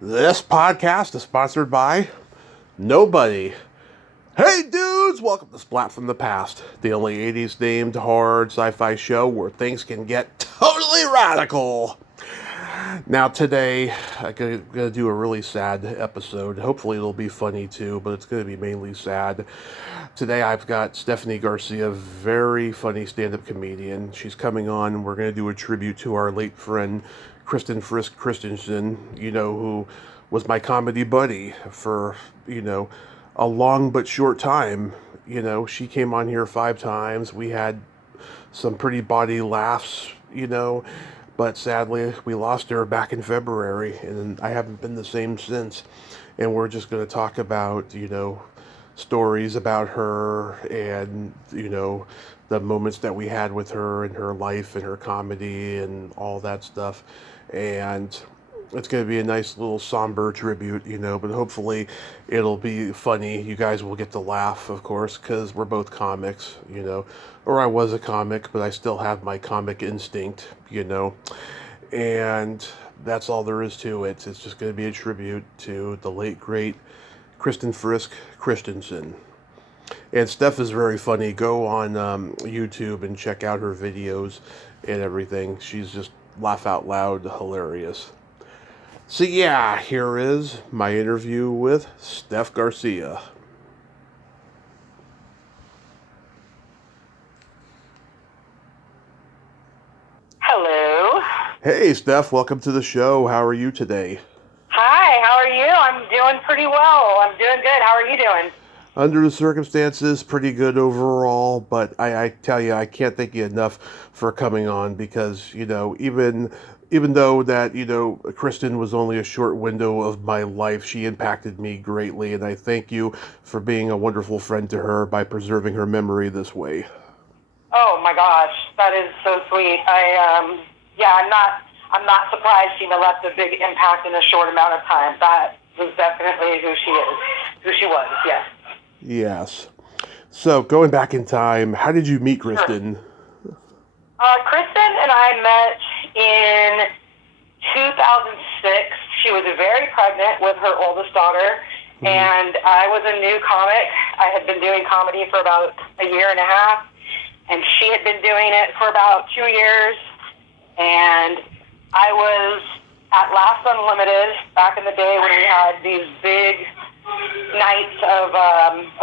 This podcast is sponsored by nobody. Hey dudes, welcome to Splat from the Past, the only 80s themed hard sci-fi show where things can get totally radical. Now today, I'm going to do a really sad episode. Hopefully it'll be funny too, but it's going to be mainly sad. Today I've got Steph Garcia, very funny stand-up comedian. She's coming on and we're going to do a tribute to our late friend, Kristen Frisk Christensen, who was my comedy buddy for, a long but short time. She came on here 5 times. We had some pretty bawdy laughs, but sadly we lost her back in February and I haven't been the same since. And we're just going to talk about, stories about her and, the moments that we had with her and her life and her comedy and all that stuff. And it's going to be a nice little somber tribute, but hopefully it'll be funny. You guys will get to laugh, of course, because we're both comics, or I was a comic, but I still have my comic instinct, and that's all there is to it. It's just going to be a tribute to the late, great Kristen Frisk Christensen. And Steph is very funny. Go on YouTube and check out her videos and everything. She's just laugh out loud hilarious. So yeah, here is my interview with Steph Garcia. Hello. Hey Steph, welcome to the show. How are you today? Hi, how are you? I'm doing pretty well. I'm doing good. How are you doing? Under the circumstances, pretty good overall, but I tell you, I can't thank you enough for coming on because, even though that, Kristen was only a short window of my life, she impacted me greatly, and I thank you for being a wonderful friend to her by preserving her memory this way. Oh my gosh, that is so sweet. I'm not surprised she left a big impact in a short amount of time. That was definitely who she was, yes. Yes. So, going back in time, how did you meet Kristen? Kristen and I met in 2006. She was very pregnant with her oldest daughter, and I was a new comic. I had been doing comedy for about a year and a half, and she had been doing it for about 2 years, and I was at Last Unlimited back in the day when we had these big nights of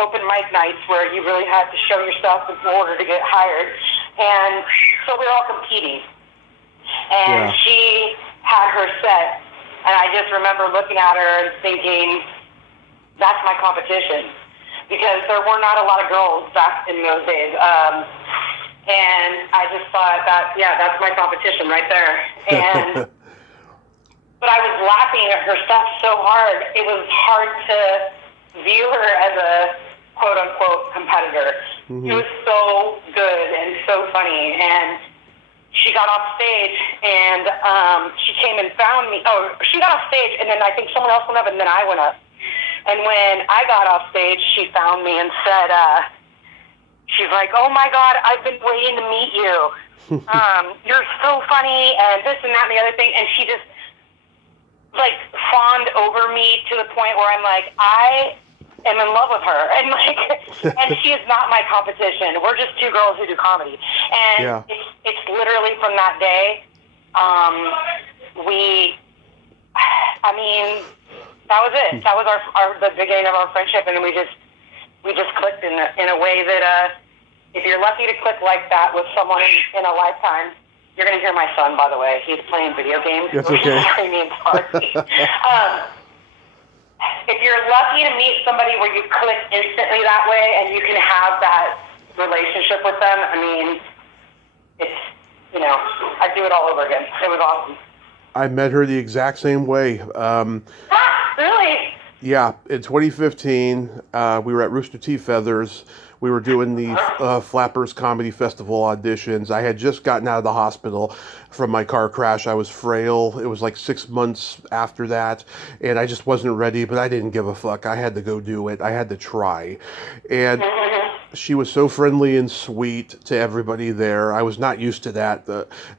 open mic nights where you really had to show your stuff in order to get hired. And so we were all competing. And she had her set. And I just remember looking at her and thinking, that's my competition. Because there were not a lot of girls back in those days. And I just thought that's my competition right there. And but I was laughing at her stuff so hard, it was hard to view her as a quote-unquote competitor. It was so good and so funny. And she got off stage, and she came and found me. Oh, she got off stage, and then I think someone else went up, and then I went up. And when I got off stage, she found me and said, she's like, oh my God, I've been waiting to meet you. You're so funny, and this and that and the other thing. And she just fawned over me to the point where I'm like, I am in love with her. And and she is not my competition. We're just 2 girls who do comedy. And it's literally from that day, that was it. That was the beginning of our friendship, and we just clicked in a way that if you're lucky to click like that with someone in a lifetime. You're going to hear my son, by the way. He's playing video games. That's okay. If you're lucky to meet somebody where you click instantly that way and you can have that relationship with them, it's, I'd do it all over again. It was awesome. I met her the exact same way. Really? Yeah, in 2015, we were at Rooster Teeth Feathers. We were doing the Flappers Comedy Festival auditions. I had just gotten out of the hospital from my car crash. I was frail. It was like 6 months after that, and I just wasn't ready, but I didn't give a fuck. I had to go do it. I had to try. And She was so friendly and sweet to everybody there. I was not used to that,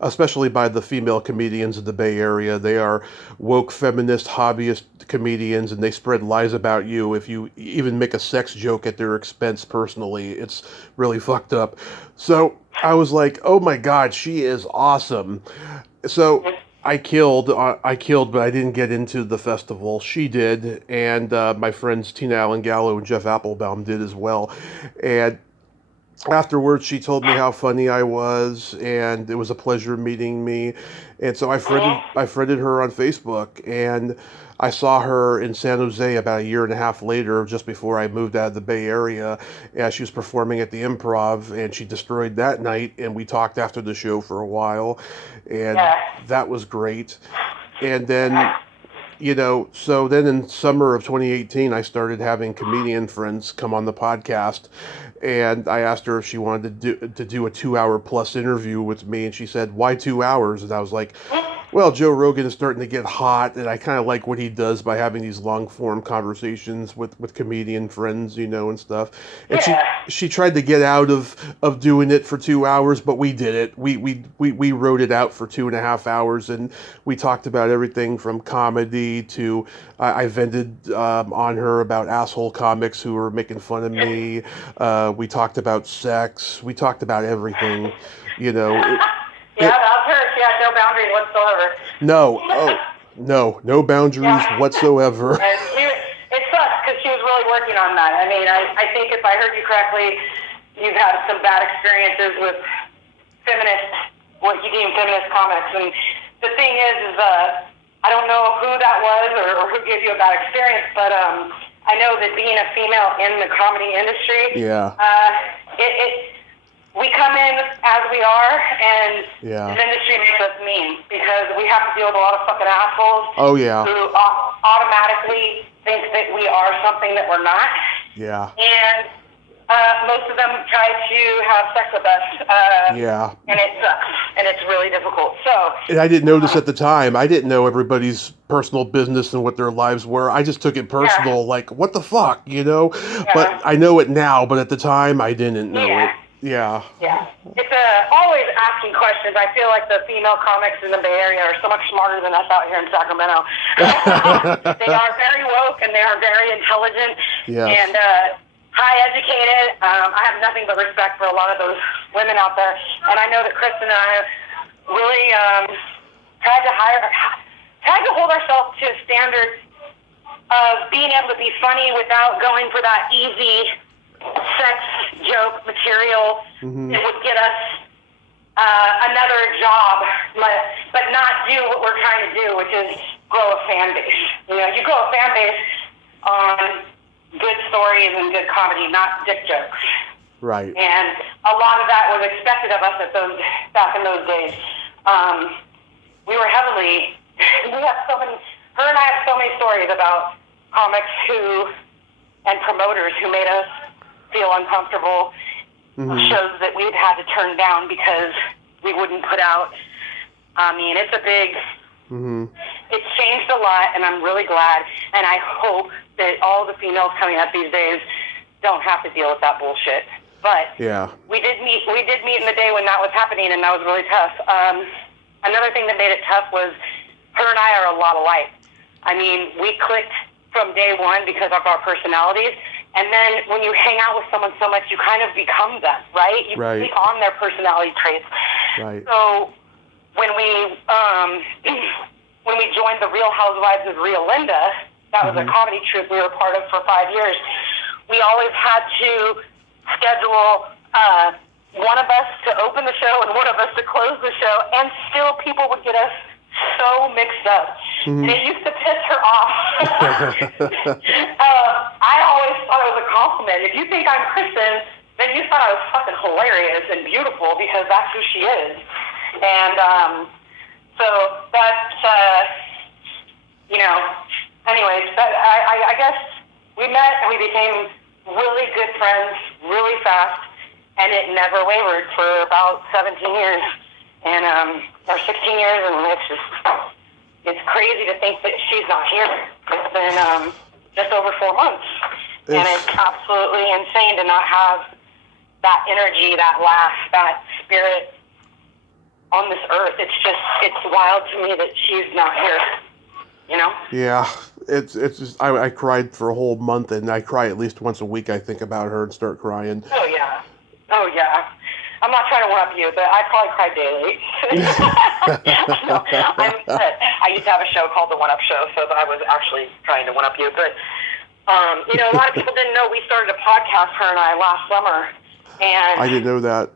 especially by the female comedians in the Bay Area. They are woke feminist hobbyist comedians, and they spread lies about you if you even make a sex joke at their expense personally. It's really fucked up. So I was like, oh my God, she is awesome. So I killed, but I didn't get into the festival. She did, and my friends Tina Allen Gallo and Jeff Applebaum did as well. And afterwards, she told me how funny I was, and it was a pleasure meeting me. And so I friended her on Facebook, and I saw her in San Jose about a year and a half later, just before I moved out of the Bay Area. And she was performing at the Improv, and she destroyed that night. And we talked after the show for a while, and that was great. And then so then in summer of 2018, I started having comedian friends come on the podcast, and I asked her if she wanted to do a 2 hour plus interview with me, and she said, "Why 2 hours?" And I was like, well, Joe Rogan is starting to get hot, and I kind of like what he does by having these long form conversations with comedian friends, and stuff. And she tried to get out of doing it for 2 hours, but we did it. We wrote it out for 2.5 hours, and we talked about everything from comedy to I vented on her about asshole comics who were making fun of me. We talked about sex. We talked about everything, That's her. She had no boundaries whatsoever. No boundaries whatsoever. And it sucks because she was really working on that. I mean, I think if I heard you correctly, you've had some bad experiences with what you deem feminist comics. And the thing is I don't know who that was or who gave you a bad experience, but I know that being a female in the comedy industry, we come in as we are, and this industry makes us mean because we have to deal with a lot of fucking assholes who automatically think that we are something that we're not. Yeah. And most of them try to have sex with us. And it sucks, and it's really difficult. And I didn't know this at the time. I didn't know everybody's personal business and what their lives were. I just took it personal, like, what the fuck, But I know it now, but at the time, I didn't know it. Yeah. It's always asking questions. I feel like the female comics in the Bay Area are so much smarter than us out here in Sacramento. They are very woke, and they are very intelligent. And high educated. I have nothing but respect for a lot of those women out there. And I know that Kristen and I really tried to hold ourselves to a standard of being able to be funny without going for that easy sex joke material that would get us another job, but not do what we're trying to do, which is grow a fan base. You grow a fan base on good stories and good comedy, not dick jokes. Right. And a lot of that was expected of us back in those days. We were her and I have so many stories about comics and promoters who made us feel uncomfortable, shows that we'd had to turn down because we wouldn't put out. I mean, it's it's changed a lot, and I'm really glad, and I hope that all the females coming up these days don't have to deal with that bullshit. But we did meet in the day when that was happening, and that was really tough. Another thing that made it tough was her and I are a lot alike. I mean, we clicked from day one because of our personalities. And then when you hang out with someone so much, you kind of become them, right? You take on their personality traits. Right. So when we joined the Real Housewives of Rio Linda, that was a comedy troupe we were part of for 5 years. We always had to schedule one of us to open the show and one of us to close the show, and still people would get us so mixed up. And it used to piss her off. I always thought it was a compliment. If you think I'm Kristen, then you thought I was fucking hilarious and beautiful because that's who she is. And so that's, anyways, I guess we met and we became really good friends really fast, and it never wavered for about 17 years. And or 16 years, and it's crazy to think that she's not here. It's been just over 4 months, and it's absolutely insane to not have that energy, that laugh, that spirit on this earth. It's wild to me that she's not here, you know? Yeah, it's just I cried for a whole month, and I cry at least once a week. I think about her and start crying. Oh yeah. I'm not trying to one up you, but I probably cry daily. No, I used to have a show called The One Up Show, so I was actually trying to one up you. But you know, a lot of people didn't know we started a podcast, her and I, last summer, and I didn't know that.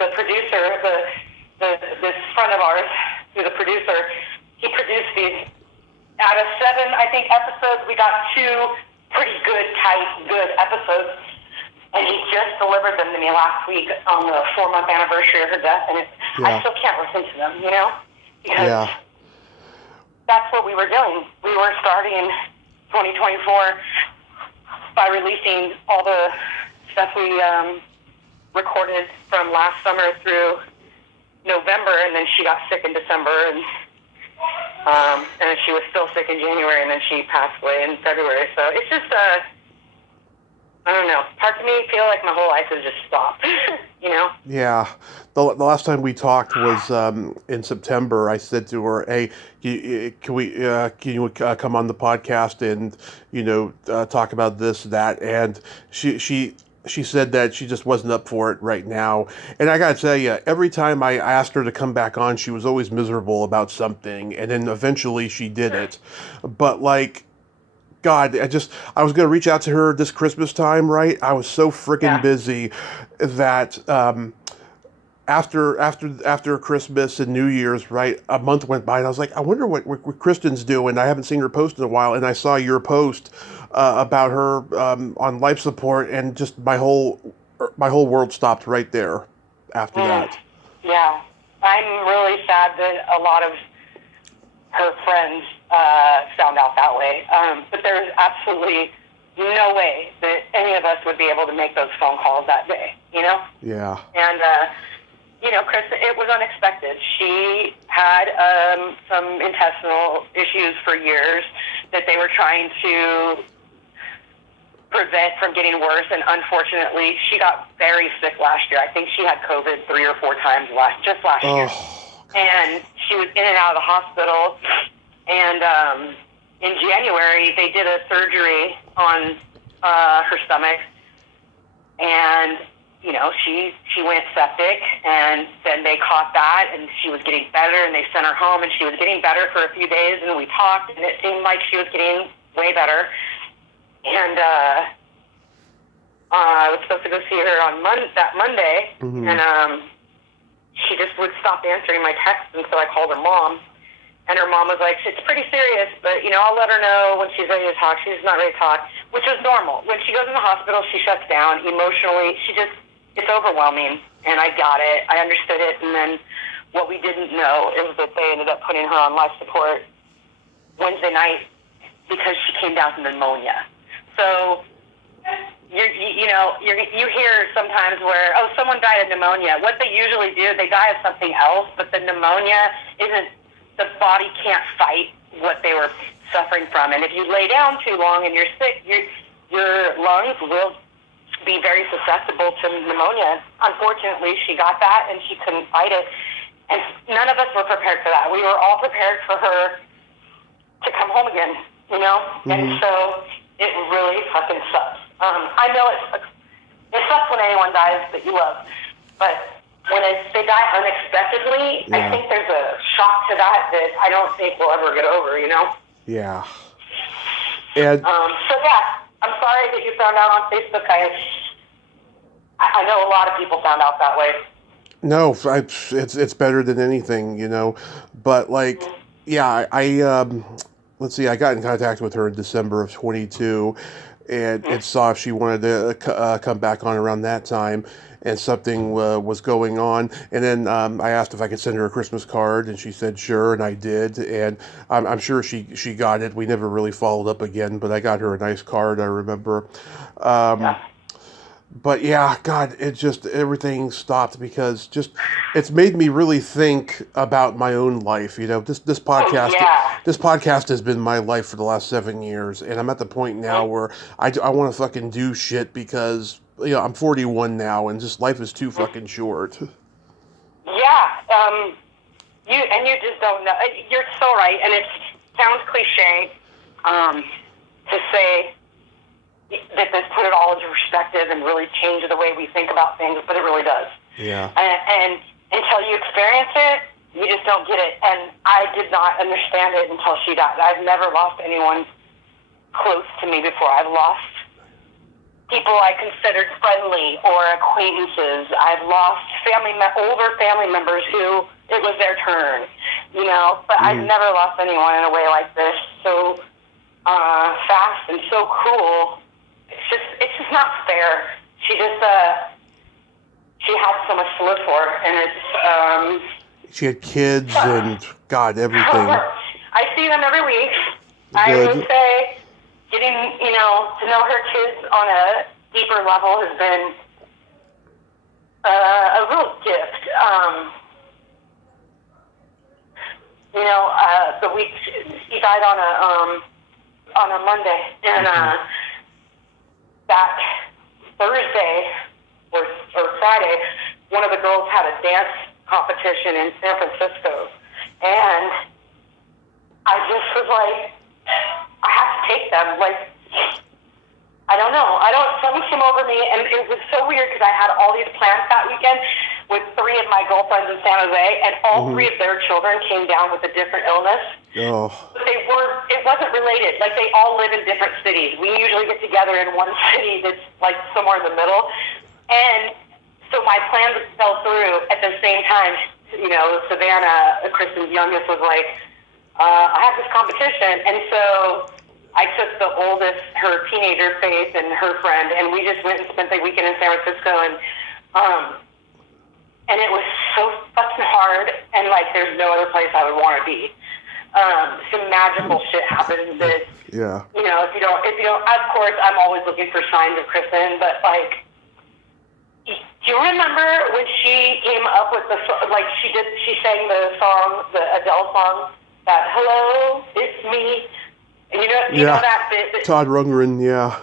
the producer, this friend of ours, who's a producer, he produced these. Out of 7, I think, episodes, we got 2 pretty good, tight, good episodes. And he just delivered them to me last week on the 4-month anniversary of her death. And I still can't listen to them, you know? Because that's what we were doing. We were starting 2024 by releasing all the stuff we recorded from last summer through November. And then she got sick in December. And then she was still sick in January, and then she passed away in February. So it's just, I don't know. Parts of me feel like my whole life has just stopped, you know? Yeah. The last time we talked was in September. I said to her, "Hey, can you come on the podcast and, you know, talk about this, that?" And she said that she just wasn't up for it right now. And I gotta tell you, every time I asked her to come back on, she was always miserable about something. And then eventually she did it. But like, God, I was gonna reach out to her this Christmas time, right? I was so freaking busy that after Christmas and New Year's, right, a month went by, and I was like, I wonder what Kristen's doing. I haven't seen her post in a while, and I saw your post about her on life support, and just my whole world stopped right there after that. Yeah, I'm really sad that a lot of her friends found out that way. But there's absolutely no way that any of us would be able to make those phone calls that day, you know? Yeah. And, you know, Kristen, it was unexpected. She had some intestinal issues for years that they were trying to prevent from getting worse, and unfortunately, she got very sick last year. I think she had COVID 3 or 4 times last year. And she was in and out of the hospital. And in January, they did a surgery on her stomach, and you know, she went septic, and then they caught that, and she was getting better, and they sent her home, and she was getting better for a few days, and we talked, and it seemed like she was getting way better. And I was supposed to go see her on that Monday, and she just would stop answering my texts, and so I called her mom, and her mom was like, "It's pretty serious, but, you know, I'll let her know when she's ready to talk." She's not ready to talk, which is normal. When she goes in the hospital, she shuts down emotionally. It's overwhelming, and I got it. I understood it, and then what we didn't know is that they ended up putting her on life support Wednesday night because she came down with pneumonia. So you hear sometimes where, oh, someone died of pneumonia. What they usually do, they die of something else, but the pneumonia isn't, the body can't fight what they were suffering from. And if you lay down too long and you're sick, your lungs will be very susceptible to pneumonia. Unfortunately, she got that and she couldn't fight it. And none of us were prepared for that. We were all prepared for her to come home again, you know? And so it really fucking sucks. I know it sucks when anyone dies that you love, but when they die unexpectedly, I think there's a shock to that I don't think we'll ever get over, you know? Yeah. And so yeah, I'm sorry that you found out on Facebook. I know a lot of people found out that way. No, it's better than anything, you know. But like, yeah, I let's see, I got in contact with her in December of 22, and saw if she wanted to come back on around that time, and something was going on. And then I asked if I could send her a Christmas card, and she said sure, and I did. And I'm sure she got it. We never really followed up again, but I got her a nice card, I remember. But yeah, God, it just, everything stopped because it's made me really think about my own life. You know, this podcast has been my life for the last 7 years, and I'm at the point now where I want to fucking do shit because I'm 41 now, and just life is too fucking short. Yeah, you just don't know. You're so right, and it sounds cliche to say that this put it all into perspective and really change the way we think about things, but it really does. Yeah. And until you experience it, you just don't get it. And I did not understand it until she died. I've never lost anyone close to me before. I've lost people I considered friendly or acquaintances. I've lost older family members who it was their turn, but I've never lost anyone in a way like this. So fast and so cruel. It's just not fair. She had so much to live for, and she had kids and God, everything. I see them every week. Good. I would say getting, to know her kids on a deeper level has been a real gift. The week he died on a Monday, and that Thursday or Friday, one of the girls had a dance competition in San Francisco, and I just was like, I have to take them. Like, I don't know. Something came over me, and it was so weird because I had all these plans that weekend with 3 of my girlfriends in San Jose, and all 3 of their children came down with a different illness. Oh. But it wasn't related. Like, they all live in different cities. We usually get together in one city that's, like, somewhere in the middle. And so my plans fell through at the same time. Savannah, Kristen's youngest, was like, I have this competition. And so I took the oldest, her teenager, Faith, and her friend, and we just went and spent the weekend in San Francisco, and it was so fucking hard, and, like, there's no other place I would want to be. Some magical shit happens that, yeah. If you don't, of course, I'm always looking for signs of Kristen, but, like, do you remember when she came up with she sang the song, the Adele song, that "Hello, it's me," and you know that bit? Todd Rundgren, yeah.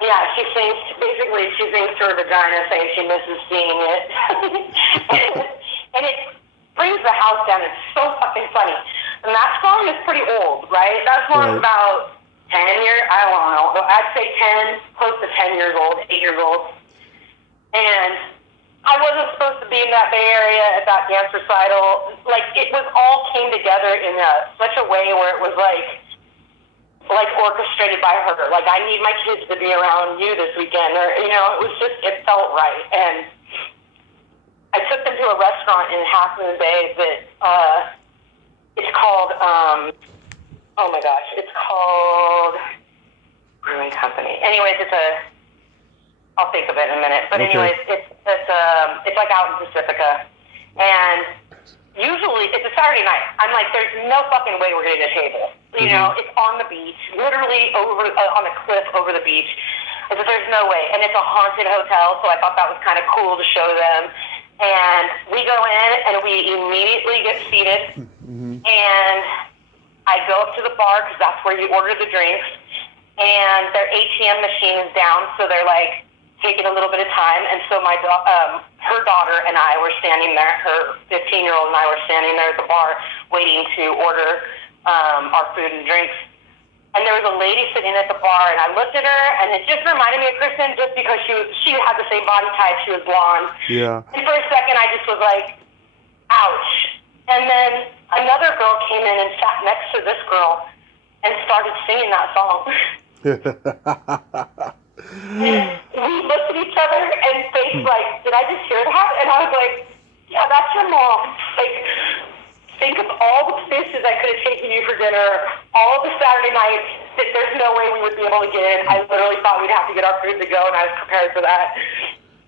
Yeah, she sings to her vagina, saying she misses seeing it, and it brings the house down. It's so fucking funny. And that song is pretty old, right? That song's about 10 years. I don't know. I'd say 10, close to 10 years old, 8 years old. And I wasn't supposed to be in that Bay Area at that dance recital. Like, it was all came together in such a way where it was like orchestrated by her. Like, I need my kids to be around you this weekend. Or, it was just, it felt right. And I took them to a restaurant in Half Moon Bay that, it's called, oh my gosh, it's called Brewing Company. Anyways, I'll think of it in a minute. But anyways, it's like out in Pacifica. And usually, it's a Saturday night. I'm like, there's no fucking way we're getting a table. It's on the beach, literally on a cliff over the beach. I said, there's no way. And it's a haunted hotel, so I thought that was kind of cool to show them. And we go in, and we immediately get seated. And I go up to the bar, because that's where you order the drinks. And their ATM machine is down, so they're like taking a little bit of time. And so her daughter and I were standing there, her 15-year-old and I were standing there at the bar waiting to order our food and drinks. And there was a lady sitting at the bar, and I looked at her, and it just reminded me of Kristen just because she had the same body type. She was blonde. Yeah. And for a second, I just was like, ouch. And then another girl came in and sat next to this girl and started singing that song. We looked at each other, and Faith like, did I just hear that? And I was like, yeah, that's your mom. Like, think of all the places I could have taken you for dinner, all the Saturday nights that there's no way we would be able to get in. I literally thought we'd have to get our food to go, and I was prepared for that.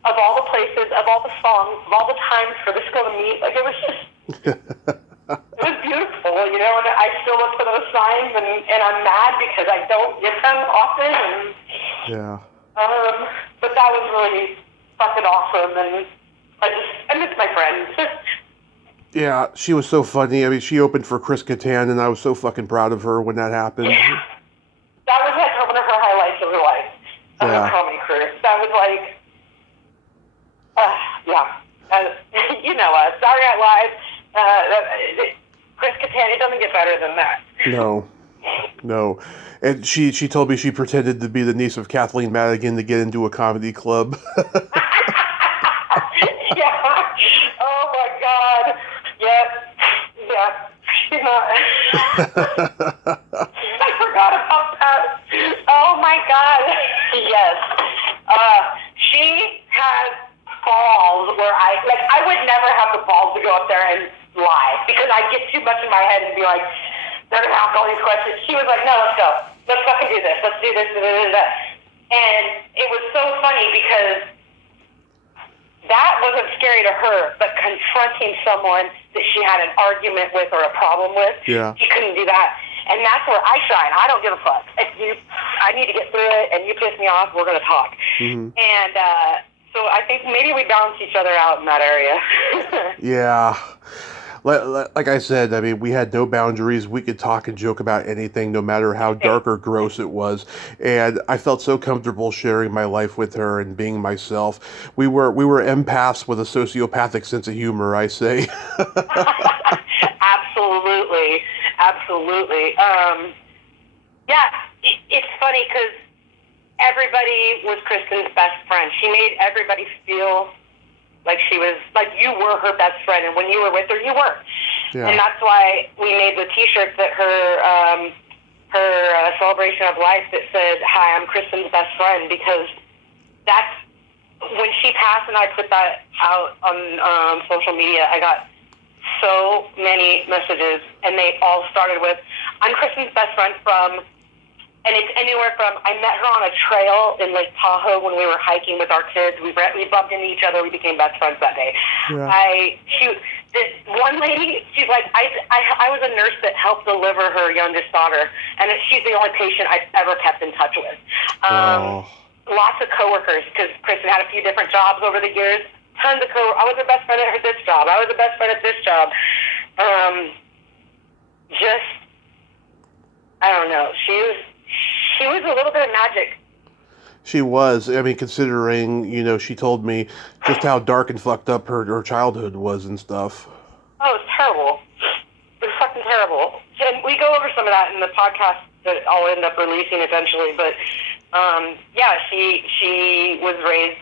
Of all the places, of all the songs, of all the times for this girl to meet, like, it was just, it was beautiful, and I still look for those signs, and I'm mad because I don't get them often, and, but that was really fucking awesome, and I miss my friends. Yeah, she was so funny. I mean, she opened for Chris Kattan, and I was so fucking proud of her when that happened. Yeah. That was like one of her highlights of her life. of her Yeah. comedy career. That was like, yeah. You know us. Saturday Night Live. Chris Kattan, it doesn't get better than that. No. And she told me she pretended to be the niece of Kathleen Madigan to get into a comedy club. Yeah. Oh my God. Yep. Yeah. She's not. I forgot about that. Oh my God. Yes. She has balls where I would never have the balls to go up there and lie because I'd get too much in my head and be like, they're going to ask all these questions. She was like, no, let's go. Let's fucking do this. Let's do this. And it was so funny because that wasn't scary to her, but confronting someone that she had an argument with or a problem with, she couldn't do that. And that's where I shine. I don't give a fuck. I need to get through it, and you piss me off, we're going to talk. Mm-hmm. And so I think maybe we balance each other out in that area. Yeah. Like I said, I mean, we had no boundaries. We could talk and joke about anything, no matter how dark or gross it was. And I felt so comfortable sharing my life with her and being myself. We were empaths with a sociopathic sense of humor, I say. Absolutely. Yeah, it's funny because everybody was Kristen's best friend. She made everybody feel like she was, like you were her best friend, and when you were with her, you were. Yeah. And that's why we made the T-shirt that her celebration of life that said, "Hi, I'm Kristen's best friend," because that's when she passed, and I put that out on social media. I got so many messages, and they all started with, "I'm Kristen's best friend from." And it's anywhere from, I met her on a trail in Lake Tahoe when we were hiking with our kids. We bumped into each other. We became best friends that day. Yeah. This one lady, she's like, I was a nurse that helped deliver her youngest daughter, and she's the only patient I've ever kept in touch with. Lots of coworkers, because Kristen had a few different jobs over the years. Tons of I was her best friend at this job. I was the best friend at this job. I don't know. She was a little bit of magic. She was. I mean, considering, she told me just how dark and fucked up her childhood was and stuff. Oh, it was terrible. It was fucking terrible. And we go over some of that in the podcast that I'll end up releasing eventually. But, yeah, she was raised,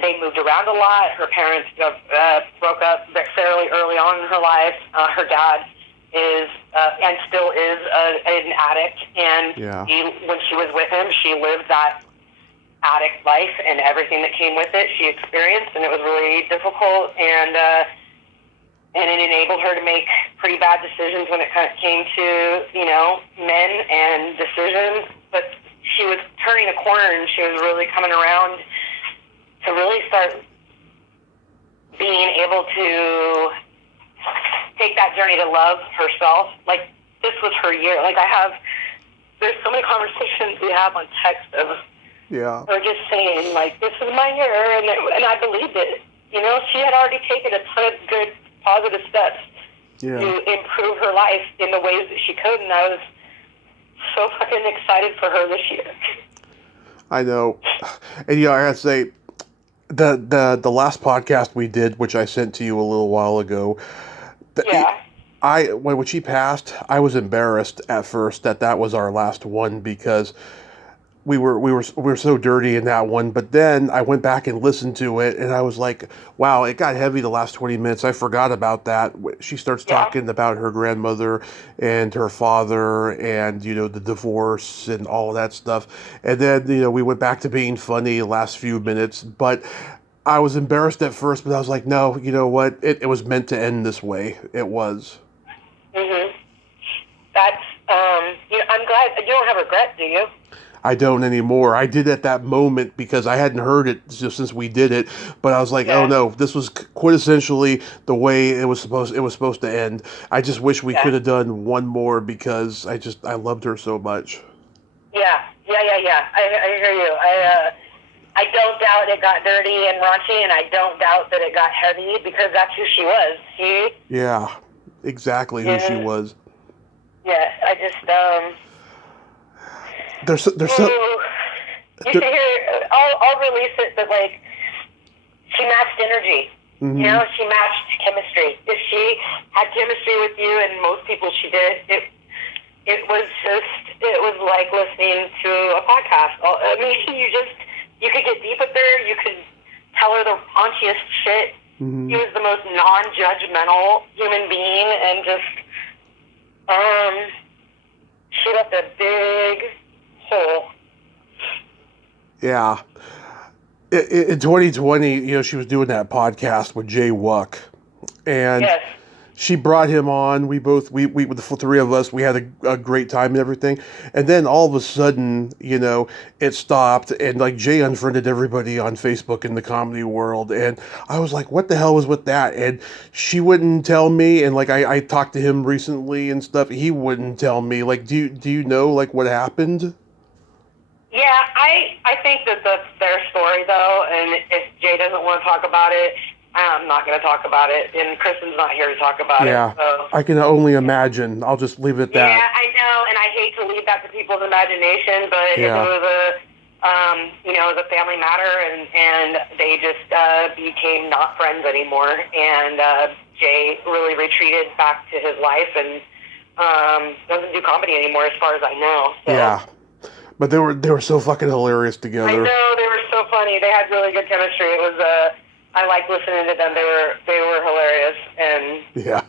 they moved around a lot. Her parents broke up fairly early on in her life. Her dad is and still is an addict, and when she was with him, she lived that addict life and everything that came with it. She experienced, and it was really difficult, and it enabled her to make pretty bad decisions when it came to men and decisions. But she was turning a corner, and she was really coming around to really start being able to take that journey to love herself. Like, this was her year. Like, there's so many conversations we have on text of her just saying, like, this is my year, and I believed it. She had already taken a ton of good, positive steps to improve her life in the ways that she could, and I was so fucking excited for her this year. I know. And, I gotta say, the last podcast we did, which I sent to you a little while ago, when she passed, I was embarrassed at first that was our last one because we were so dirty in that one. But then I went back and listened to it, and I was like, wow, it got heavy the last 20 minutes. I forgot about that. She starts talking about her grandmother and her father and, the divorce and all of that stuff. And then, we went back to being funny the last few minutes. But I was embarrassed at first, but I was like, no, you know what? It was meant to end this way. It was. Mm-hmm. That's, I'm glad. You don't have regret, do you? I don't anymore. I did at that moment because I hadn't heard it just since we did it, but I was like, oh no, this was quintessentially the way it was supposed to end. I just wish we could have done one more because I loved her so much. Yeah. I hear you. I don't doubt it got dirty and raunchy, and I don't doubt that it got heavy because that's who she was. Yeah, exactly who she was. Yeah, I just, You should hear. I'll release it, but like she matched energy. Mm-hmm. You know, she matched chemistry. If she had chemistry with you, and most people she did, it was like listening to a podcast. I mean, you could get deep with her. You could tell her the raunchiest shit. Mm-hmm. She was the most non-judgmental human being, and just she left a big hole. Yeah. In 2020, you know, she was doing that podcast with Jay Wuck, and Yes. she brought him on. We with the three of us, we had a great time and everything. And then all of a sudden, you know, it stopped, and like Jay unfriended everybody on Facebook in the comedy world. And I was like, what the hell was with that? And she wouldn't tell me. And like I talked to him recently and stuff. He wouldn't tell me. Like, do you know like what happened? Yeah, I think that that's their story, though, and if Jay doesn't want to talk about it, I'm not going to talk about it, and Kristen's not here to talk about it. So. I can only imagine. I'll just leave it at that. Yeah, I know, and I hate to leave that to people's imagination, but it was it was a family matter, and they just became not friends anymore, and Jay really retreated back to his life and doesn't do comedy anymore, as far as I know. So. Yeah. But they were so fucking hilarious together. I know, they were so funny. They had really good chemistry. It was I liked listening to them. They were hilarious, and yeah.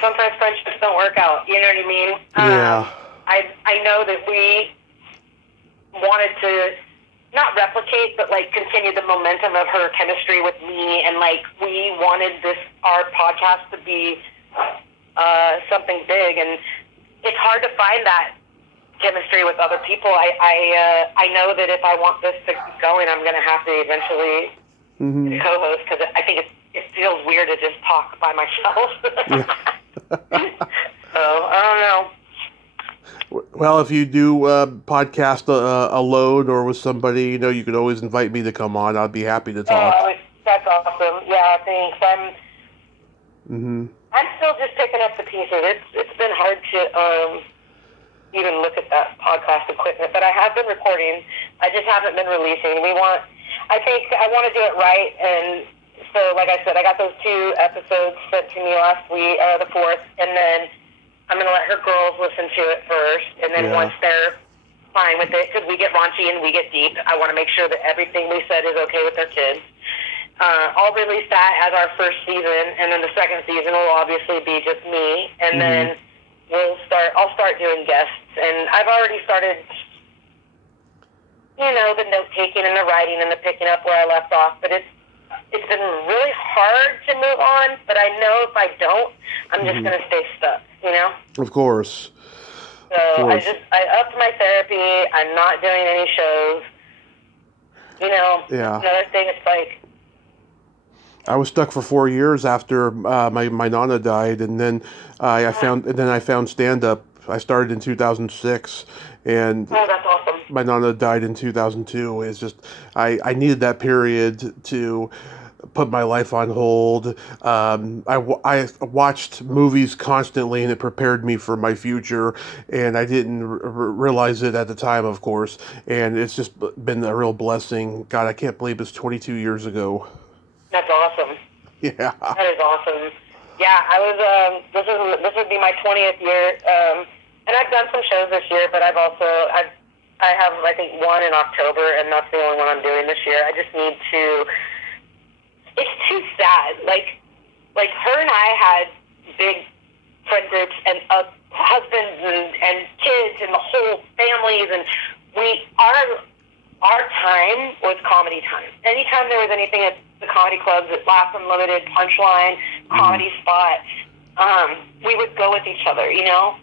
Sometimes friendships don't work out. You know what I mean? I know that we wanted to not replicate, but like continue the momentum of her chemistry with me, and like we wanted our podcast to be something big, and it's hard to find that chemistry with other people. I know that if I want this to keep going, I'm going to have to eventually co-host, because I think it feels weird to just talk by myself. So I don't know. Well, if you do podcast alone or with somebody, you know, you could always invite me to come on. I'd be happy to talk. That's awesome. Yeah, thanks. I'm still just picking up the pieces. It's been hard to even look at that podcast equipment, but I have been recording. I just haven't been releasing. I think I want to do it right, and so like I said, I got those 2 episodes sent to me last week, the 4th, and then I'm going to let her girls listen to it first, and then once they're fine with it, because we get raunchy and we get deep, I want to make sure that everything we said is okay with their kids. I'll release that as our first season, and then the second season will obviously be just me, and then I'll start doing guests, and I've already started, you know, the note-taking and the writing and the picking up where I left off, but it's been really hard to move on, but I know if I don't, I'm just going to stay stuck, you know? Of course. So I upped my therapy. I'm not doing any shows. You know, another thing, it's like, I was stuck for 4 years after my nana died, and then I found stand-up. I started in 2006, and that's awesome. My nana died in 2002. It's just I needed that period to put my life on hold. I watched movies constantly, and it prepared me for my future, and I didn't realize it at the time, of course, and it's just been a real blessing. God, I can't believe it's 22 years ago. That's awesome. Yeah. That is awesome. Yeah, I was, this would be my 20th year, and I've done some shows this year, but I have, I think, one in October, and that's the only one I'm doing this year. I just need to, it's too sad. Like her and I had big friend groups and husbands and kids and the whole families, and our time was comedy time. Anytime there was anything at the comedy clubs, at Laugh Unlimited, Punchline, Comedy Spot, we would go with each other, you know?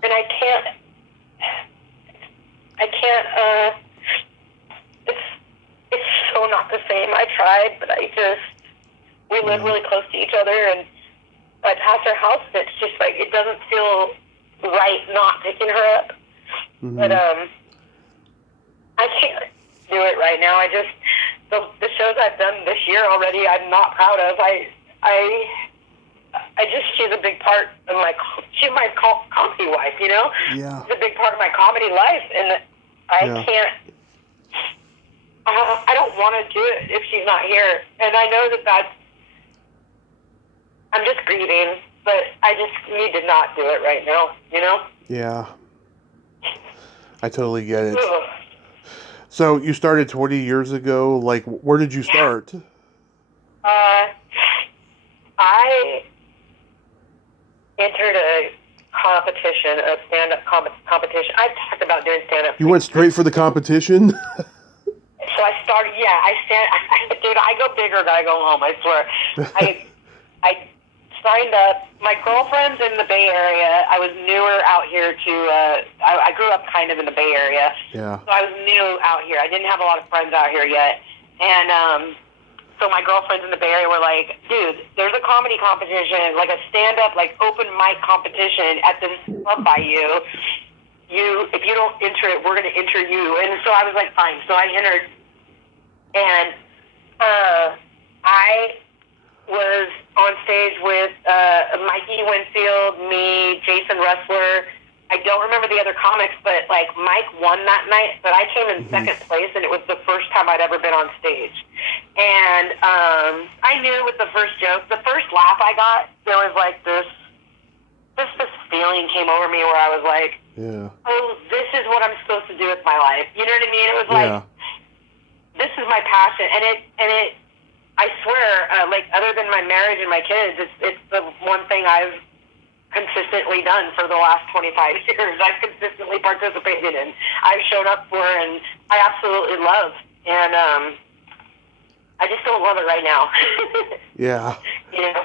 And I can't, it's so not the same. I tried, but we live really close to each other, and I pass her house, and it's just like, it doesn't feel right not picking her up. But, I can't do it right now. The shows I've done this year already, I'm not proud of. I she's a big part of she's my comedy wife, you know? Yeah. She's a big part of my comedy life, and I can't, I don't want to do it if she's not here. And I know that I'm just grieving, but I just need to not do it right now, you know? Yeah. I totally get it. Ugh. So you started 20 years ago. Like, where did you start? I entered a competition, a stand-up competition. I've talked about doing stand-up. You went straight for the competition? So I started, dude, I go big or I go home, I swear. I signed up. My girlfriend's in the Bay Area. I was newer out here I grew up kind of in the Bay Area. Yeah. So I was new out here. I didn't have a lot of friends out here yet. And, so my girlfriends in the Bay Area were like, dude, there's a comedy competition, like a stand-up, like open mic competition at this club by you. If you don't enter it, we're going to enter you. And so I was like, fine. So I entered, and I was on stage with Mikey Winfield, me, Jason Ressler. I don't remember the other comics, but like Mike won that night, but I came in second place, and it was the first time I'd ever been on stage. And I knew with the first joke, the first laugh I got, there was like this feeling came over me where I was like, oh, this is what I'm supposed to do with my life. You know what I mean? It was like, this is my passion, and it. I swear, like other than my marriage and my kids, it's the one thing I've consistently done for the last 25 years. I've consistently participated in. I've shown up for, and I absolutely love. And I just don't love it right now. Yeah. You know?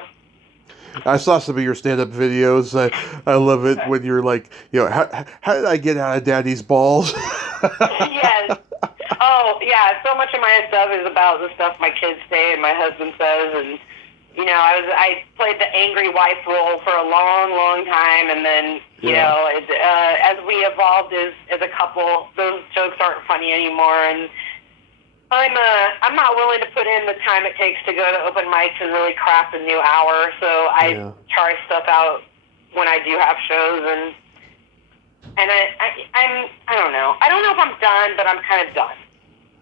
I saw some of your stand-up videos. I love it when you're like, how did I get out of daddy's balls? Yes. Oh, yeah. So much of my stuff is about the stuff my kids say and my husband says, and you know, I played the angry wife role for a long, long time, and then, you know, as we evolved as a couple, those jokes aren't funny anymore, and I'm not willing to put in the time it takes to go to open mics and really craft a new hour, so I try stuff out when I do have shows, and I don't know. I don't know if I'm done, but I'm kind of done,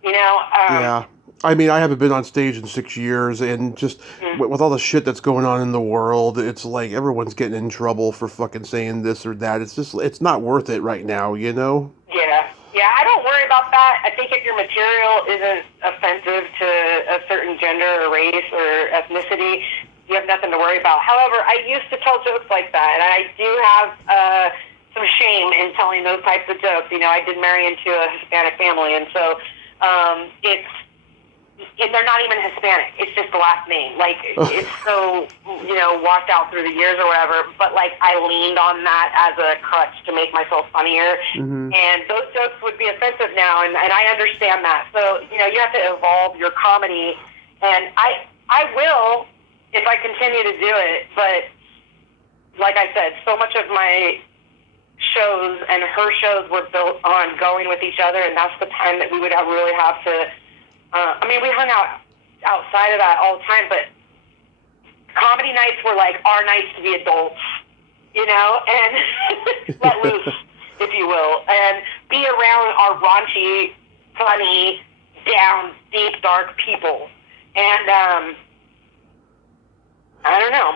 you know? Yeah. I mean, I haven't been on stage in 6 years, and just with all the shit that's going on in the world, it's like everyone's getting in trouble for fucking saying this or that. It's just, it's not worth it right now, you know? Yeah. Yeah, I don't worry about that. I think if your material isn't offensive to a certain gender or race or ethnicity, you have nothing to worry about. However, I used to tell jokes like that, and I do have some shame in telling those types of jokes. You know, I did marry into a Hispanic family, and so they're not even Hispanic. It's just the last name. Like, it's so, you know, washed out through the years or whatever. But, like, I leaned on that as a crutch to make myself funnier. And those jokes would be offensive now, and I understand that. So, you know, you have to evolve your comedy. And I will if I continue to do it. But, like I said, so much of my shows and her shows were built on going with each other, and that's the time that we would really have to... I mean, we hung out outside of that all the time, but comedy nights were like our nights to be adults, you know, and let loose, if you will, and be around our raunchy, funny, down, deep, dark people. And I don't know.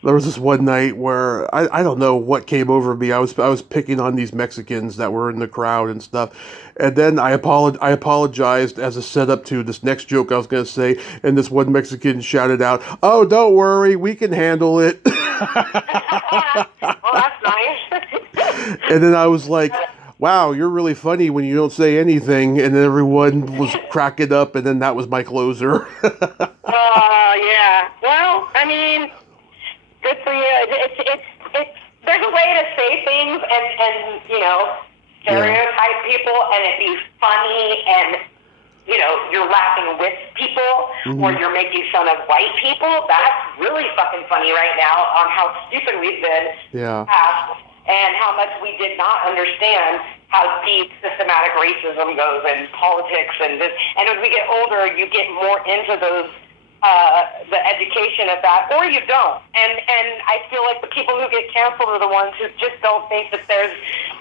There was this one night where I don't know what came over me. I was picking on these Mexicans that were in the crowd and stuff, and then I apologized as a setup to this next joke I was going to say, and this one Mexican shouted out, "Oh, don't worry, we can handle it." Well, that's nice. And then I was like, "Wow, you're really funny when you don't say anything," and then everyone was cracking up, and then that was my closer. Yeah. Well, I mean, good for you. It's there's a way to say things and you know, stereotype people and it be funny and, you know, you're laughing with people or you're making fun of white people. That's really fucking funny right now on how stupid we've been past and how much we did not understand how deep systematic racism goes and politics and this. And as we get older, you get more into those the education of that, or you don't. And I feel like the people who get canceled are the ones who just don't think that there's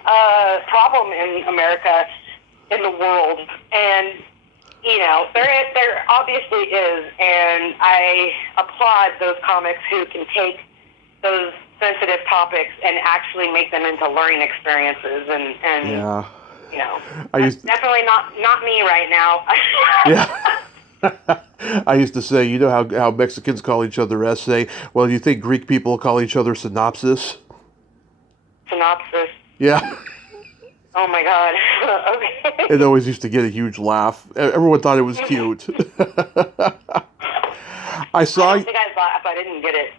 a problem in America, in the world. And, you know, there obviously is, and I applaud those comics who can take those sensitive topics and actually make them into learning experiences. And Yeah. you know, that's definitely not me right now. Yeah. I used to say, you know how Mexicans call each other essay? Well, you think Greek people call each other synopsis? Synopsis. Yeah. Oh my God. Okay. It always used to get a huge laugh. Everyone thought it was cute. I saw. I don't think I'd laugh if I didn't get it.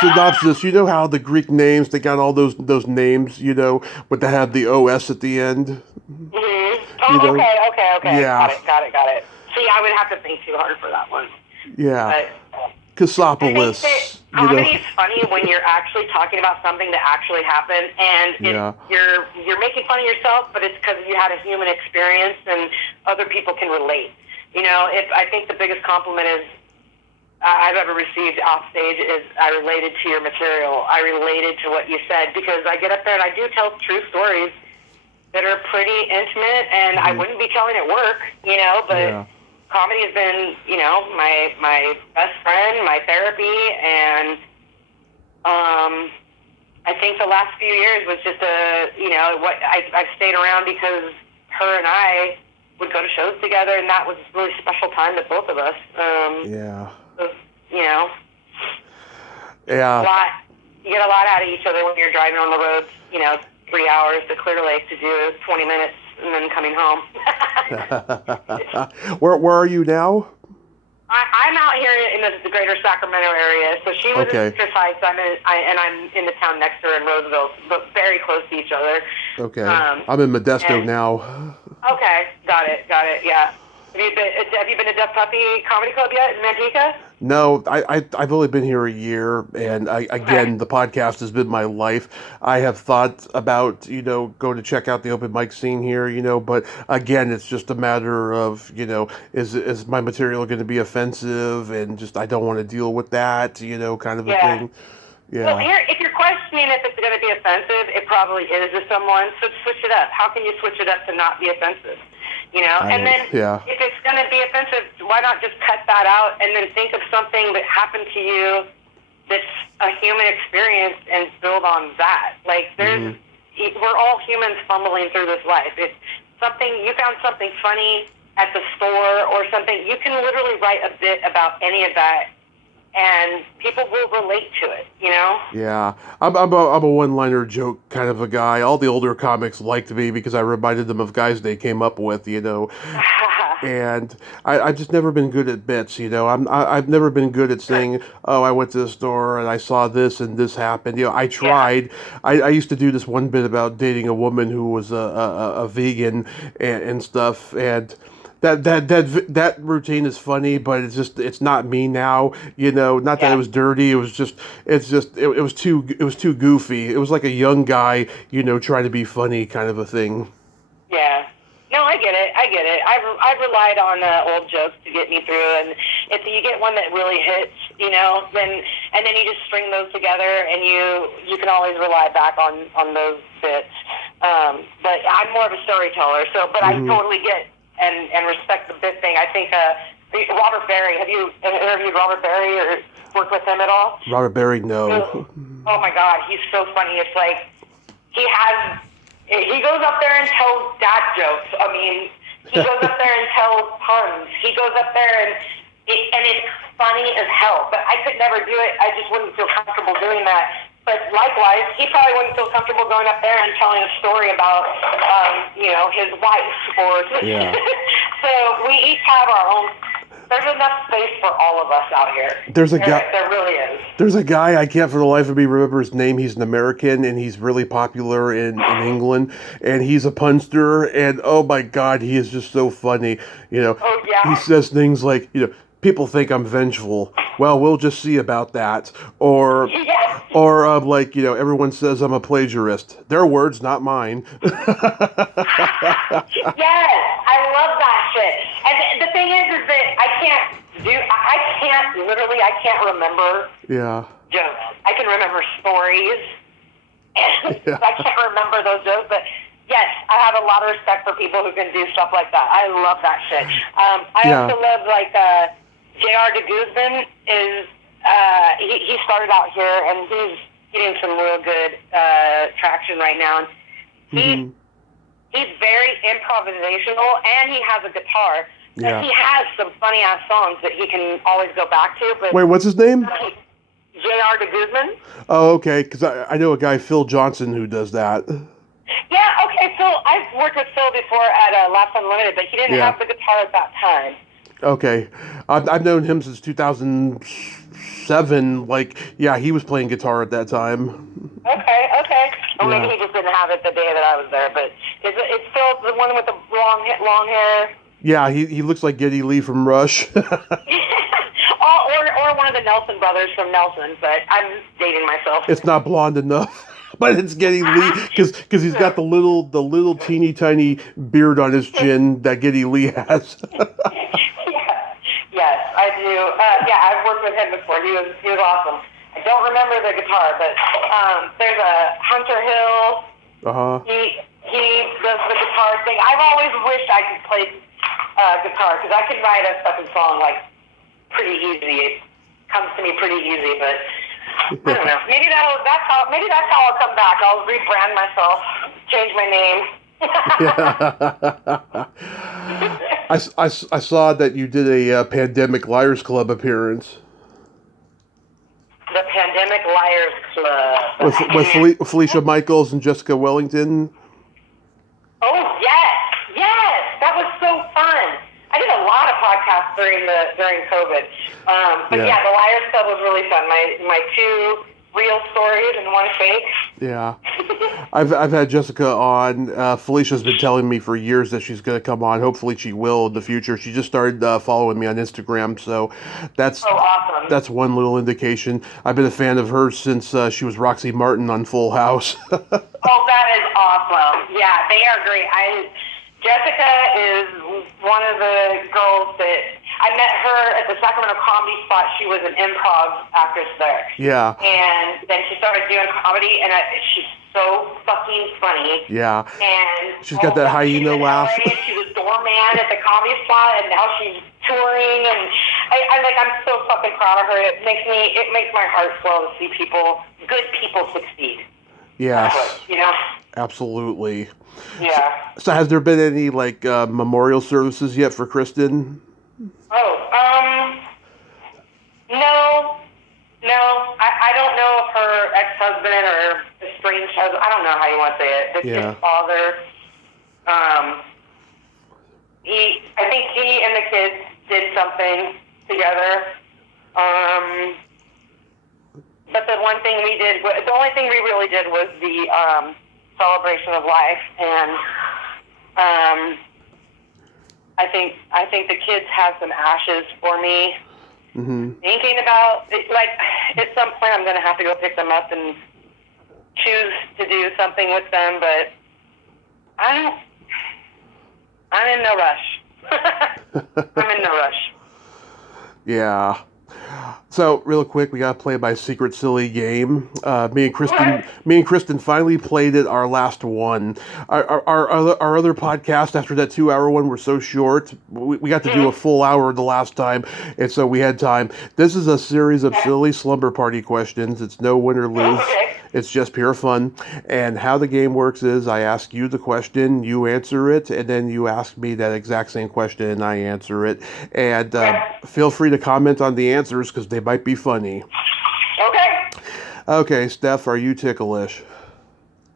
Synopsis. You know how the Greek names, they got all those names, you know, but they have the OS at the end. Mm-hmm. Oh, You know? Okay. Yeah. Got it. See, I would have to think too hard for that one. Yeah. But Cassopolis. I think that comedy is funny when you're actually talking about something that actually happened, and you're making fun of yourself, but it's because you had a human experience and other people can relate. You know, I think the biggest compliment I've ever received off stage is I related to your material. I related to what you said, because I get up there and I do tell true stories that are pretty intimate, and I wouldn't be telling at work, you know, but comedy has been, you know, my best friend, my therapy, and I think the last few years was just I've stayed around because her and I would go to shows together, and that was a really special time to both of us. You know, you get a lot out of each other when you're driving on the road, you know, 3 hours to Clear Lake to do 20 minutes and then coming home. Where are you now? I'm out here in the greater Sacramento area. So she was in Citrus Heights, and I'm in the town next to her in Roseville, but very close to each other. Okay. I'm in Modesto now. Okay, got it, yeah. Have you been to Deaf Puppy Comedy Club yet in Manteca? No, I've only been here a year, and the podcast has been my life. I have thought about, you know, going to check out the open mic scene here, you know, but again, it's just a matter of, you know, is my material going to be offensive, and just I don't want to deal with that, you know, kind of a thing. Yeah. Well, if you're questioning if it's going to be offensive, it probably is to someone. So switch it up. How can you switch it up to not be offensive? You know, and then if it's going to be offensive, why not just cut that out and then think of something that happened to you that's a human experience and build on that? Like, we're all humans fumbling through this life. It's something, you found something funny at the store or something, you can literally write a bit about any of that, and people will relate to it, you know? Yeah. I'm a one-liner joke kind of a guy. All the older comics liked me because I reminded them of guys they came up with, you know. And I've just never been good at bits, you know. I've never been good at saying, oh, I went to the store and I saw this and this happened. You know, I tried. I used to do this one bit about dating a woman who was a vegan and stuff, and that routine is funny, but it's not me now, you know. Not that it was dirty, it was too goofy. It was like a young guy, you know, trying to be funny kind of a thing. Yeah. No, I get it. I've relied on old jokes to get me through, and if you get one that really hits, you know, then you just string those together, and you can always rely back on those bits. But I'm more of a storyteller, but I totally get and respect the bit thing. I think Robert Barry. Have you interviewed Robert Barry or worked with him at all? Robert Barry, no. Oh my God, he's so funny. It's like he goes up there and tells dad jokes. I mean, he goes up there and tells puns. He goes up there and it's funny as hell. But I could never do it. I just wouldn't feel comfortable doing that. But likewise, he probably wouldn't feel comfortable going up there and telling a story about, you know, his wife or. So we each have our own. There's enough space for all of us out here. There really is. There's a guy, I can't for the life of me remember his name. He's an American, and he's really popular in England, and he's a punster, and oh my God, he is just so funny. You know, he says things like, you know, people think I'm vengeful. Well, we'll just see about that. Or, Yes. like, everyone says I'm a plagiarist. Their words, not mine. Yes, I love that shit. And the thing is that I can't remember Yeah. jokes. I can remember stories, and Yeah. I can't remember those jokes, but yes, I have a lot of respect for people who can do stuff like that. I love that shit. I Yeah. also love, like, J.R. de Guzman is, he started out here, and he's getting some real good traction right now. And he's very improvisational, and he has a guitar. Yeah. And he has some funny-ass songs that he can always go back to. But Wait, what's his name? J.R. de Guzman. Oh, okay, because I know a guy, Phil Johnson, who does that. Yeah, okay, Phil, I've worked with Phil before at Laughs Unlimited, but he didn't have the guitar at that time. Okay. I've known him since 2007. Like, yeah, he was playing guitar at that time. Okay. Or maybe he just didn't have it the day that I was there, but it's Phil, the one with the long hair? Yeah, he looks like Geddy Lee from Rush. or one of the Nelson brothers from Nelson, but I'm dating myself. It's not blonde enough. But it's Geddy Lee because he's got the little teeny tiny beard on his chin that Geddy Lee has. Yes, I do. I've worked with him before. He was awesome. I don't remember the guitar, but there's a Hunter Hill. He does the guitar thing. I've always wished I could play guitar because I can write a fucking song like pretty easy. It comes to me pretty easy, but. I don't know. Maybe that's how I'll come back. I'll rebrand myself, change my name. I saw that you did a Pandemic Liars Club appearance. The Pandemic Liars Club. With Felicia Michaels and Jessica Wellington. Oh yes, that was so fun. I did a lot of podcasts during COVID. But the Liars Club was really fun. My 2 real stories and 1 fake. Yeah. I've had Jessica on. Felicia's been telling me for years that she's going to come on. Hopefully she will in the future. She just started following me on Instagram, so that's awesome. That's one little indication. I've been a fan of hers since she was Roxy Martin on Full House. Oh, that is awesome. Yeah, they are great. Jessica is one of the girls that I met her at the Sacramento Comedy Spot. She was an improv actress there. Yeah. And then she started doing comedy, and she's so fucking funny. Yeah. And she's got that hyena laugh. She was doorman at the Comedy Spot, and now she's touring. And I'm so fucking proud of her. It makes my heart swell to see good people succeed. Yes. You know. Absolutely. Yeah. So has there been any memorial services yet for Kristen? No. I don't know if her ex-husband or estranged husband, I don't know how you want to say it, the kid's father, I think he and the kids did something together. But the only thing we really did was the celebration of life, and I think the kids have some ashes for me. Thinking about at some point I'm going to have to go pick them up and choose to do something with them, but I'm in no rush. I'm in no rush. Yeah. So, real quick, we got to play my secret silly game. Me and Kristen finally played it, our last one. Our other podcast after that 2-hour one were so short. We got to do a full hour the last time, and so we had time. This is a series of silly slumber party questions. It's no win or lose. It's just pure fun. And how the game works is I ask you the question, you answer it, and then you ask me that exact same question, and I answer it. And feel free to comment on the answers because they might be funny. Okay, Steph, are you ticklish?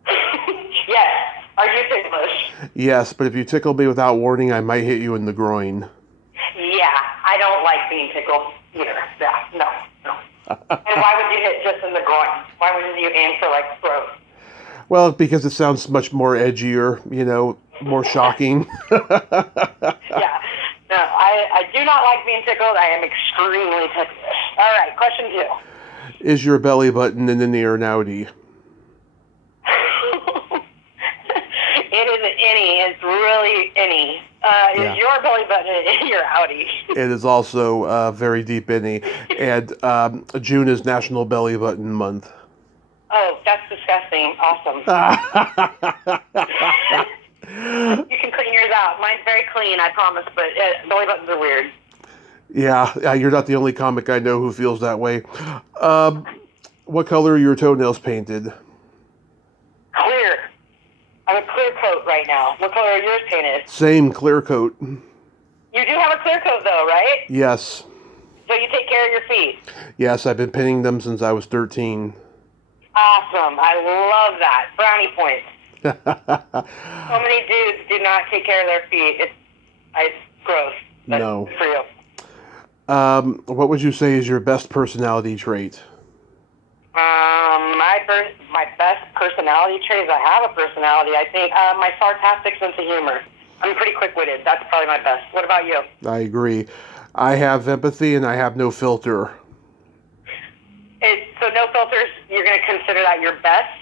Yes. Are you ticklish? Yes, but if you tickle me without warning, I might hit you in the groin. Yeah, I don't like being tickled either. Yeah, no. And why would you hit just in the groin? Why wouldn't you aim for throat? Well, because it sounds much more edgier, more shocking. Yeah. No, I I do not like being tickled. I am extremely ticklish. All right, question 2. Is your belly button an innie or an outie? It is an innie. It's really innie. Yeah. Is your belly button your outie? It is also very deep innie. And June is National Belly Button Month. Oh, that's disgusting. Awesome. You can clean yours out. Mine's very clean, I promise, but belly buttons are weird. Yeah, you're not the only comic I know who feels that way. What color are your toenails painted? Clear. I'm a clear coat right now. What color are yours painted? Same, clear coat. You do have a clear coat, though, right? Yes. So you take care of your feet? Yes, I've been painting them since I was 13. Awesome. I love that. Brownie points. So many dudes do not take care of their feet. It's gross. But No. for you. What would you say is your best personality trait? My best personality trait is I have a personality, I think. My sarcastic sense of humor. I'm pretty quick-witted. That's probably my best. What about you? I agree. I have empathy and I have no filter. So no filters, you're going to consider that your best?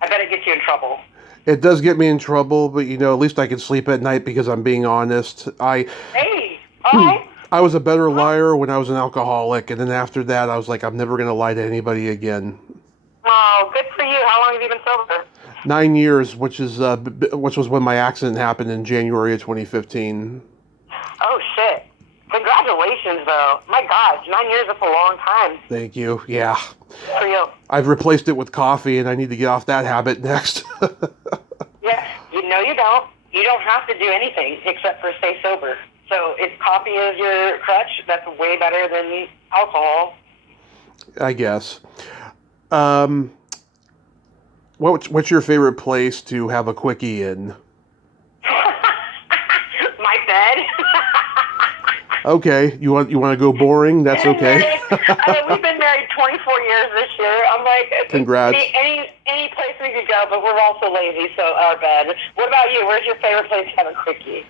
I bet it gets you in trouble. It does get me in trouble, but at least I can sleep at night because I'm being honest. Hey, all right. I was a better liar when I was an alcoholic, and then after that, I was like, I'm never going to lie to anybody again. Oh, good for you. How long have you been sober? 9 years, which was when my accident happened in January of 2015. Oh, shit. Congratulations, though. My God, 9 years is a long time. Thank you. Yeah. Good for you. I've replaced it with coffee, and I need to get off that habit next. Yeah, you don't. You don't have to do anything except for stay sober. So if coffee is your crutch, that's way better than alcohol. I guess. What's your favorite place to have a quickie in? My bed. Okay, you want to go boring? That's okay. We've been married 24 years this year. I'm like, Congrats. Any place we could go, but we're also lazy, so our bed. What about you? Where's your favorite place to have a quickie?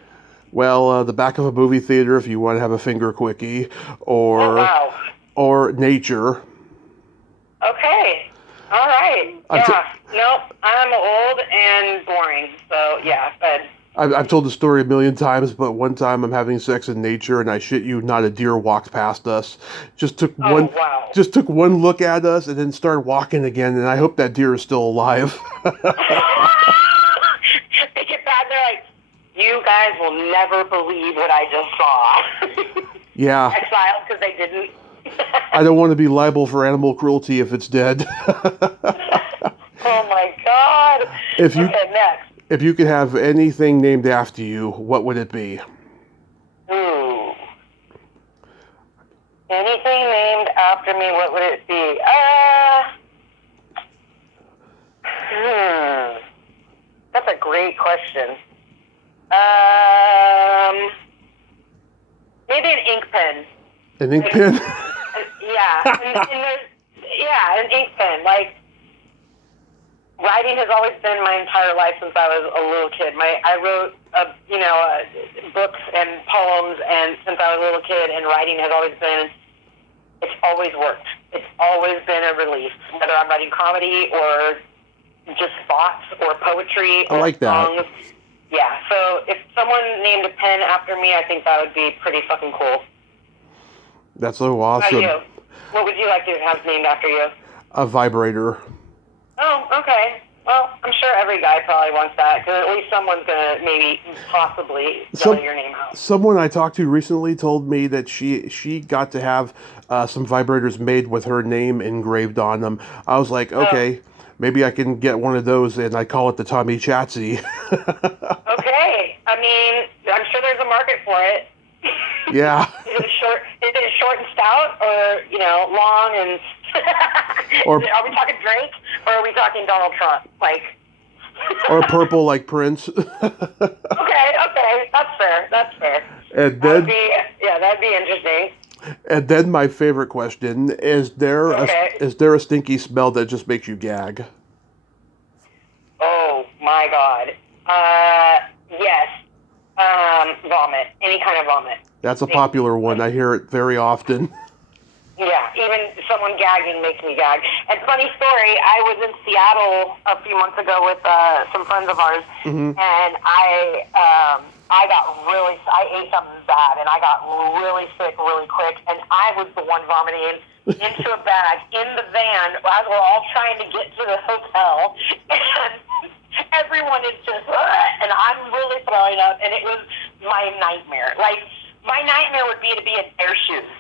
Well, the back of a movie theater if you want to have a finger quickie, or nature. Okay. All right. Nope. I'm old and boring, so yeah, bed. I've told the story a million times, but one time I'm having sex in nature, and I shit you not, a deer walked past us. Just took one look at us, and then started walking again. And I hope that deer is still alive. They get back, they're like, "You guys will never believe what I just saw." Yeah. Exiled because they didn't. I don't want to be liable for animal cruelty if it's dead. Oh my God. Next. If you could have anything named after you, what would it be? Anything named after me, what would it be? That's a great question. Maybe an ink pen. An ink pen? Yeah, an ink pen. Like, writing has always been my entire life since I was a little kid. I wrote, books and poems, and since I was a little kid, and writing has always been. It's always worked. It's always been a relief, whether I'm writing comedy or just thoughts or poetry or I like that. songs. Yeah. So if someone named a pen after me, I think that would be pretty fucking cool. That's so awesome. What about you? What would you like to have named after you? A vibrator. Oh, okay. Well, I'm sure every guy probably wants that, because at least someone's going to maybe possibly spell your name out. Someone I talked to recently told me that she got to have some vibrators made with her name engraved on them. I was like, okay, maybe I can get one of those, and I call it the Tommy Chatsy. Okay. I mean, I'm sure there's a market for it. Yeah. Is it short and stout, or, long and... Or, are we talking Drake, or are we talking Donald Trump? Like... Or purple like Prince. Okay, that's fair. And then, that'd be interesting. And then my favorite question, is there a stinky smell that just makes you gag? Oh my God. Yes. Vomit. Any kind of vomit. That's a popular one. I hear it very often. Yeah, even someone gagging makes me gag. And funny story, I was in Seattle a few months ago with some friends of ours, and I ate something bad, and I got really sick really quick, and I was the one vomiting into a bag in the van as we're all trying to get to the hotel, and everyone is just, and I'm really throwing up, and it was my nightmare. Like, my nightmare would be to be in their shoes.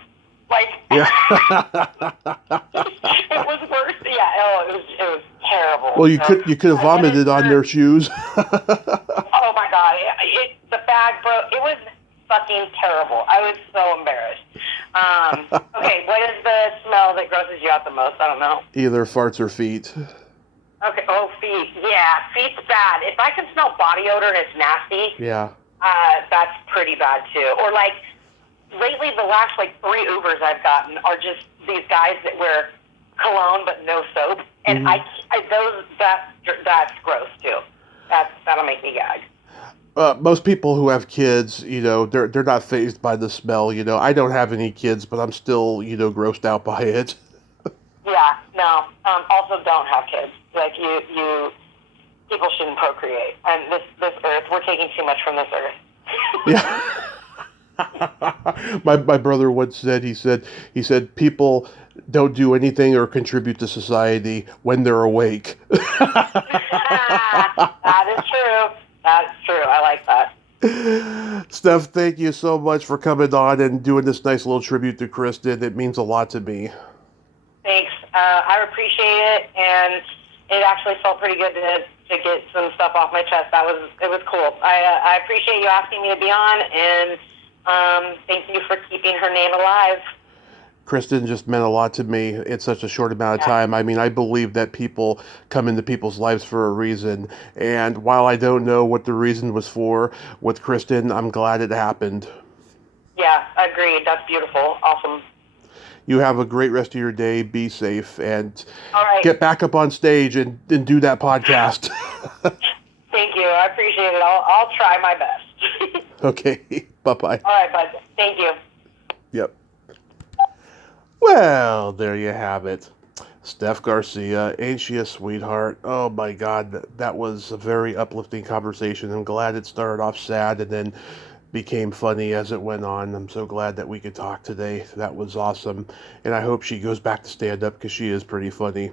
Like, Yeah. it was worse. Yeah, it was terrible. Well, you could have vomited on their shoes. Oh my god, the bag broke. It was fucking terrible. I was so embarrassed. Okay, what is the smell that grosses you out the most? I don't know. Either farts or feet. Okay, feet. Yeah, feet's bad. If I can smell body odor and it's nasty, Yeah. That's pretty bad too. Or like, lately the last 3 Ubers I've gotten are just these guys that wear cologne but no soap, and that's gross too. That'll make me gag. Most people who have kids, they're not fazed by the smell. I don't have any kids, but I'm still, grossed out by it. Yeah, no. Also, don't have kids. Like people shouldn't procreate. And this earth, we're taking too much from this earth. Yeah. My brother once said, he said people don't do anything or contribute to society when they're awake. That is true. That's true. I like that. Steph, thank you so much for coming on and doing this nice little tribute to Kristen. It means a lot to me. Thanks. I appreciate it, and it actually felt pretty good to get some stuff off my chest. It was cool. I appreciate you asking me to be on, and thank you for keeping her name alive. Kristen just meant a lot to me in such a short amount of time. I mean, I believe that people come into people's lives for a reason. And while I don't know what the reason was for with Kristen, I'm glad it happened. Yeah, agreed. That's beautiful. Awesome. You have a great rest of your day. Be safe. And all right, get back up on stage and do that podcast. Thank you. I appreciate it. I'll try my best. Okay. Bye-bye. All right, bud. Thank you. Yep. Well, there you have it. Steph Garcia, ain't she a sweetheart? Oh my God, that was a very uplifting conversation. I'm glad it started off sad and then became funny as it went on. I'm so glad that we could talk today. That was awesome. And I hope she goes back to stand up because she is pretty funny.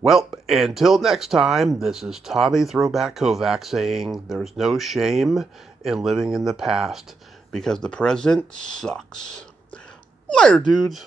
Well, until next time, this is Tommy Throwback Kovac saying there's no shame in living in the past because the present sucks. Later, dudes.